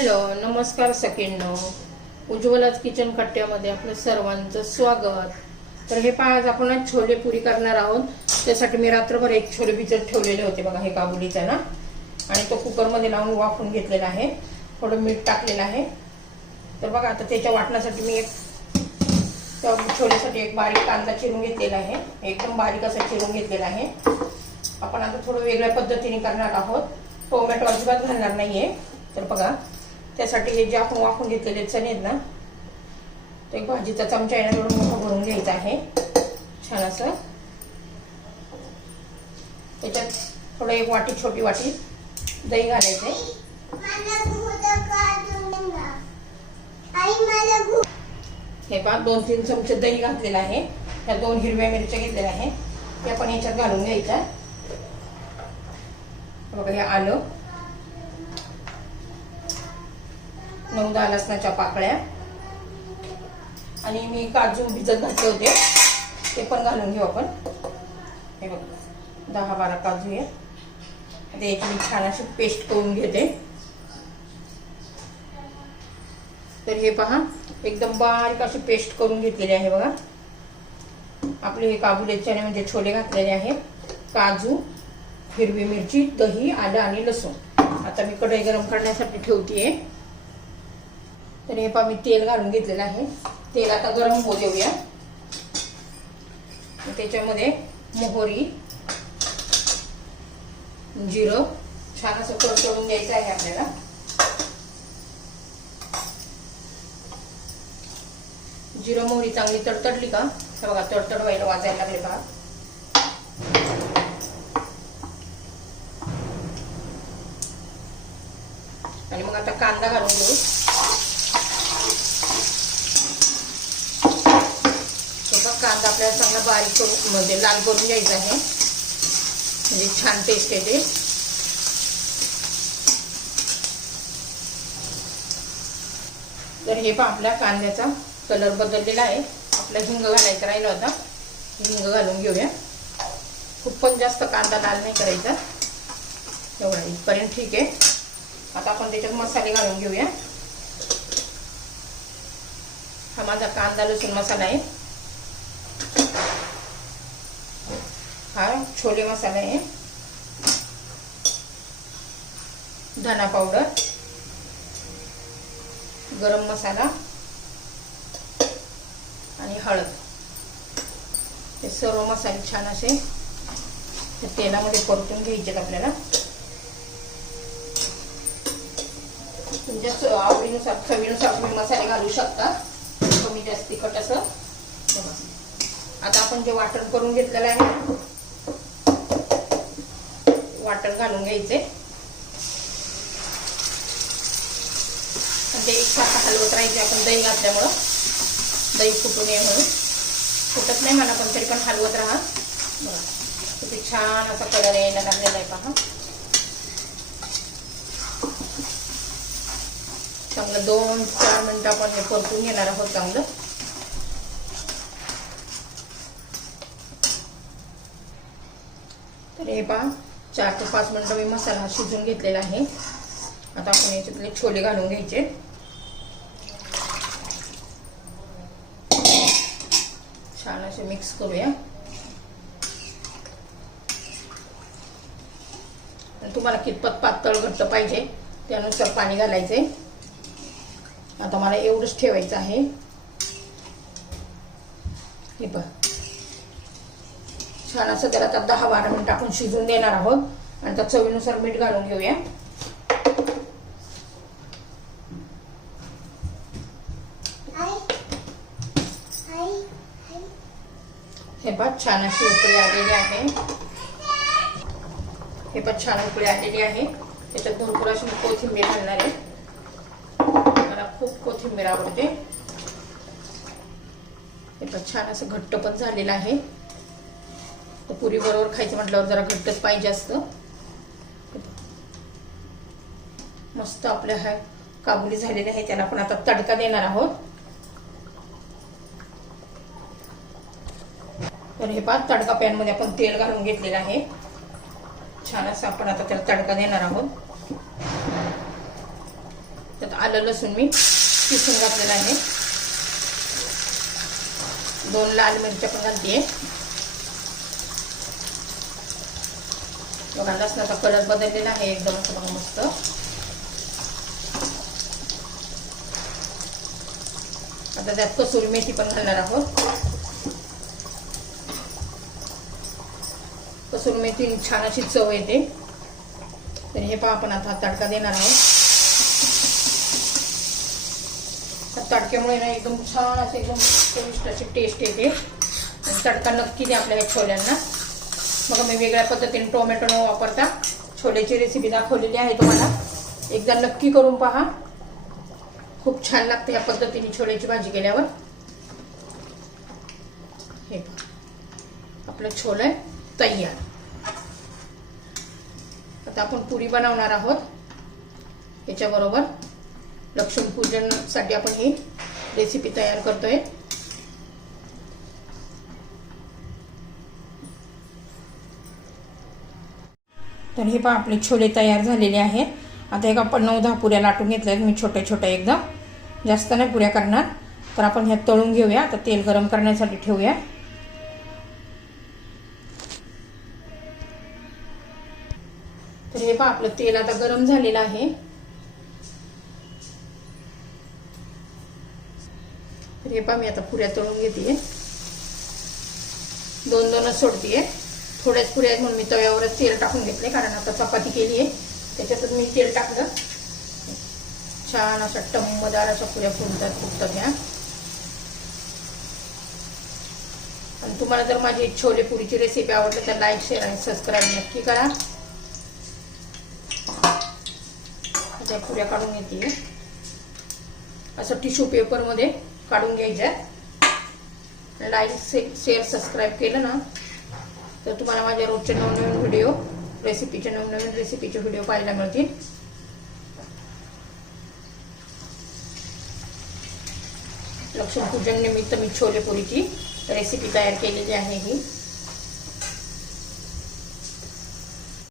Hello नमस्कार सखींनो. उज्ज्वलाच kitchen कट्ट्यामध्ये आपलं सर्वांचं स्वागत. तर हे पहा आज आपण छोले पुरी करणार आहोत. त्यासाठी मी रात्रभर एक छोले भिजत ठेवलेले होते बघा हे काबुलीचा ना. आणि तो कुकरमध्ये लावून वाफून घेतलेला आहे. थोडं मीठ टाकलेलं आहे. तर बघा आता त्याच्या वाटण्यासाठी मी एक छोल्यासाठी एक बारीक कांदा चिरून घेतलेला आहे. एकदम बारीक असा चिरून घेतलेला आहे. आपण आता थोडं वेगळ्या पद्धतीने करणार आहोत. टोमॅटो अजिबात घालणार नाहीये. तर बघा त्यासाठी हे जे आपण वाफून घेतलेले चणे आहेत ना तो एक भाजीचा चमचा आहे थोडं मोठं भरून घ्यायचा आहे. छान असं. त्याच्यात थोडं एक वाटी छोटी वाटी दही घालायचे हे पहा दोन तीन चमचे दही घातलेलं आहे. ह्या दोन हिरव्या मिरच्या घेतलेल्या आहे ते आपण याच्यात घालून घ्यायच्या. बघा हे आलं. नऊ दहा लसणाच्या पाकळ्या. आणि मी काजू भिजत घातले होते. ते पण घालून घेऊ आपण. हे बघा दहा बारा काजू आहे आता याची मी छान अशी पेस्ट करून घेते. तर हे पहा एकदम बारीक अशी पेस्ट करून घेतलेली आहे बघा. आपले हे काबुले चणे म्हणजे छोले घातलेले आहेत काजू हिरवी मिरची दही आलं आणि लसूण. आता मी कढई गरम करण्यासाठी ठेवतीये. तर हे पहा मी तेल घालून घेतलेलं आहे. तेल आता गरम होऊ देऊया. त्याच्यामध्ये मोहरी जिरं छान असं तडतडून द्यायचं आहे आपल्याला. जिरं मोहरी चांगली तडतडली का? तर बघा तडतड व्हायला वाजायला लागले बघा आणि मग आता कांदा घालून घेऊ बघा कांदा आपल्याला चांगला बारीक करून म्हणजे लाल करून घ्यायचा आहे. म्हणजे छान टेस्ट येते. तर हे पण आपल्या कांद्याचा कलर बदललेला आहे. आपला हिंग घालायचा राहिला होता. हिंग घालून घेऊया. खूप पण जास्त कांदा लाल नाही करायचा. एवढा इथपर्यंत ठीक आहे. आता आपण त्याच्यात मसाले घालून घेऊया. हा माझा कांदा लसूण मसाला आहे. हा छोले मसाला आहे धना पावडर गरम मसाला आणि हळद. हे सर्व मसाले छान असे तेलामध्ये परतून घ्यायचे आपल्याला. तुमच्या आवडीनुसार चवीनुसार तुम्ही मसाले घालू शकता. कमी जास्त तिखट असं. आता आपण जे वाटण करून घेतलेलं आहे वाटण घालून घ्यायचे. म्हणजे एक सारखा हलवत राहायचे आपण दही घातल्यामुळं. दही फुटू नये म्हणून. फुटत नाही म्हणा पण तरी पण हलवत राहा. बघा किती छान असा कलर यायला लागलेला आहे पहा. चांगलं दोन चार मिनटं आपण हे परतून घेणार आहोत चांगलं. तर हे पहा चार ते पाच मिनटं मी मसाला शिजून घेतलेला आहे. आता आपण याच्यातले छोले घालून घ्यायचे. छान असे मिक्स करूया. तुम्हाला कितपत पातळ घट्ट पाहिजे त्यानुसार पाणी घालायचे. आता मला एवढंच ठेवायचं आहे. हे बघ छान असं त्याला आता दहा बारा मिनिटं आपण शिजून देणार आहोत. आणि त्या चवीनुसार मीठ घालून घेऊया. हे पहा छान अशी उकळी आलेली आहे. हे पण छान उकळी आलेली आहे. त्याच्यात भरपूर अशी कोथिंबीर घालणार आहे. मला खूप कोथिंबीर आवडते. हे पण छान असं घट्ट पण झालेलं आहे. पुरी बरोबर खायचं म्हटल्यावर जरा घट्टच पाहिजे असतं. मस्त आपल्या ह्या काबुली झालेले आहे त्याला आपण आता तडका देणार आहोत. तर हे पहा तडका पॅनमध्ये आपण तेल घालून घेतलेलं आहे. छान असं आपण आता त्याला तडका देणार आहोत. त्यात आलं लसूण मी किसून घातलेलं आहे. दोन लाल मिरच्या पण घालते बघा लसणाचा कलर बदललेला आहे एकदम असं बघा मस्त. आता त्यात कसुरी मेथी पण घालणार आहोत. कसुरी मेथी छान अशी चव येते. तर हे पहा आपण आता तडका देणार आहोत. तडक्यामुळे ना एकदम छान असे एकदम चविष्ट अशी टेस्ट येते. तडका नक्की द्या आपल्या छोल्यांना. मग मी वेगळ्या पद्धतीने टोमॅटो न वापरता छोल्याची रेसिपी दाखवलेली आहे तुम्हाला. एकदा नक्की करून पहा. खूप छान लागते या पद्धतीने छोल्याची भाजी केल्यावर. हे आपलं छोलं तयार. आता आपण पुरी बनवणार आहोत. याच्याबरोबर लक्ष्मीपूजनसाठी आपण ही रेसिपी तयार करतोय. तर हे पहा आपले छोले तयार झालेले आहेत. आता एक आपण नऊ दहा पुऱ्या लाटून घेतल्या आहेत मी छोट्या छोट्या एकदम. जास्त नाही पुऱ्या करणार तर आपण ह्या तळून घेऊया. आता तेल गरम करण्यासाठी ठेवूया. तर हे पहा आपलं तेल आता गरम झालेलं आहे. तर हे पहा मी आता पुऱ्या तळून घेते दोन दोनच सोडतीये. थोड्याच पुऱ्या आहेत म्हणून मी तव्यावरच तेल टाकून घेतले कारण आता चपाती केली आहे. त्याच्यातच मी तेल टाकलं. छान अशा टम्मदार अशा पुऱ्या फुलतात फुटतात ह्या. आणि तुम्हाला जर माझी छोले पुरीची रेसिपी आवडली तर लाईक शेअर आणि सबस्क्राईब नक्की करा. त्या पुऱ्या काढून घेते. असं टिश्यू पेपरमध्ये काढून घ्यायच्या. लाईक शेअर सबस्क्राईब केलं ना तर तुम्हाला माझ्या रोजचे नवनवीन व्हिडिओ रेसिपीचे नवनवीन रेसिपीचे व्हिडिओ पाहायला मिळतील. लक्ष्मीपूजन निमित्त मी छोले पुरीची रेसिपी तयार केलेली आहे ही.